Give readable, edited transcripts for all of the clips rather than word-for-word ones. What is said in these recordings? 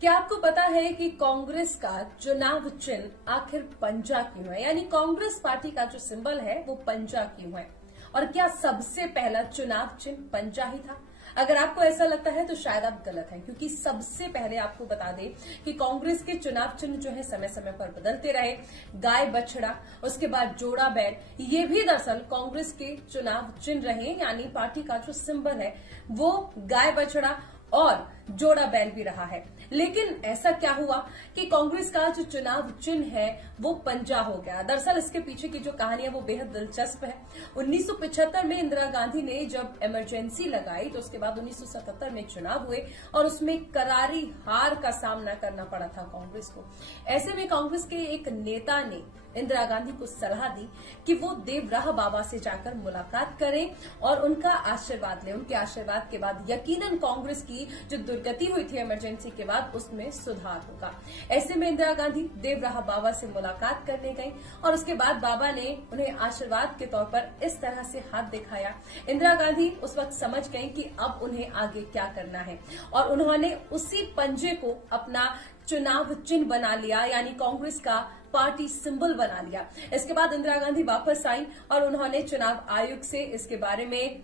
क्या आपको पता है कि कांग्रेस का चुनाव चिन्ह आखिर पंजा क्यों है? यानी कांग्रेस पार्टी का जो सिंबल है वो पंजा क्यों है? और क्या सबसे पहला चुनाव चिन्ह पंजा ही था? अगर आपको ऐसा लगता है तो शायद आप गलत हैं, क्योंकि सबसे पहले आपको बता दें कि कांग्रेस के चुनाव चिन्ह जो है समय समय पर बदलते रहे। गाय बछड़ा, उसके बाद जोड़ा बैल, ये भी दरअसल कांग्रेस के चुनाव चिन्ह रहे। यानी पार्टी का जो सिंबल है वो गाय बछड़ा और जोड़ा बैल भी रहा है। लेकिन ऐसा क्या हुआ कि कांग्रेस का जो चुनाव चिन्ह है वो पंजा हो गया? दरअसल इसके पीछे की जो कहानी है वो बेहद दिलचस्प है। 1975 में इंदिरा गांधी ने जब इमरजेंसी लगाई तो उसके बाद 1977 में चुनाव हुए और उसमें करारी हार का सामना करना पड़ा था कांग्रेस को। ऐसे में कांग्रेस के एक नेता ने इंदिरा गांधी को सलाह दी कि वो देवराह बाबा से जाकर मुलाकात करें और उनका आशीर्वाद लें। उनके आशीर्वाद के बाद यकीनन कांग्रेस की जो दुर्गति हुई थी इमरजेंसी के बाद उसमें सुधार होगा। ऐसे में इंदिरा गांधी देवराह बाबा से मुलाकात करने गई और उसके बाद बाबा ने उन्हें आशीर्वाद के तौर पर इस तरह से हाथ दिखाया। इंदिरा गांधी उस वक्त समझ गई कि अब उन्हें आगे क्या करना है और उन्होंने उसी पंजे को अपना चुनाव चिन्ह बना लिया, यानी कांग्रेस का पार्टी सिंबल बना लिया। इसके बाद इंदिरा गांधी वापस आई और उन्होंने चुनाव आयोग से इसके बारे में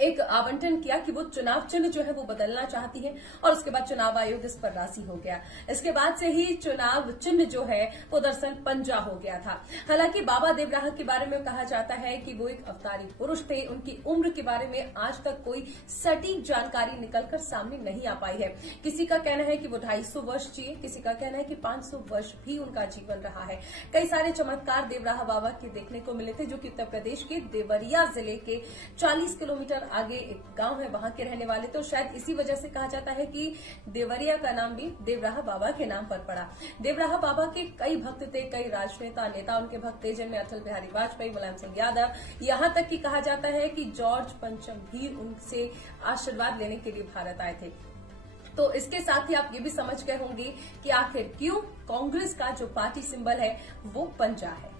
एक आवंटन किया कि वो चुनाव चिन्ह जो है वो बदलना चाहती है और उसके बाद चुनाव आयोग इस पर राजी हो गया। इसके बाद से ही चुनाव चिन्ह जो है वो दरअसल पंजा हो गया था। हालांकि बाबा देवराह के बारे में कहा जाता है कि वो एक अवतारी पुरुष थे। उनकी उम्र के बारे में आज तक कोई सटीक जानकारी निकलकर सामने नहीं आ पाई है। किसी का कहना है कि वो 250 वर्ष जिए, किसी का कहना है कि 500 वर्ष भी उनका जीवन रहा है। कई सारे चमत्कार देवराह बाबा के देखने को मिले थे, जो कि उत्तर प्रदेश के देवरिया जिले के 40 किलोमीटर आगे एक गांव है, वहां के रहने वाले। तो शायद इसी वजह से कहा जाता है कि देवरिया का नाम भी देवराह बाबा के नाम पर पड़ा। देवराह बाबा के कई भक्त थे, कई राजनेता नेता उनके भक्त थे, जिनमें अटल बिहारी वाजपेयी, मुलायम सिंह यादव, यहां तक कि कहा जाता है कि जॉर्ज पंचम भी उनसे आशीर्वाद लेने के लिए भारत आए थे। तो इसके साथ ही आप ये भी समझ गए होंगे कि आखिर क्यों कांग्रेस का जो पार्टी सिंबल है वो पंजा है।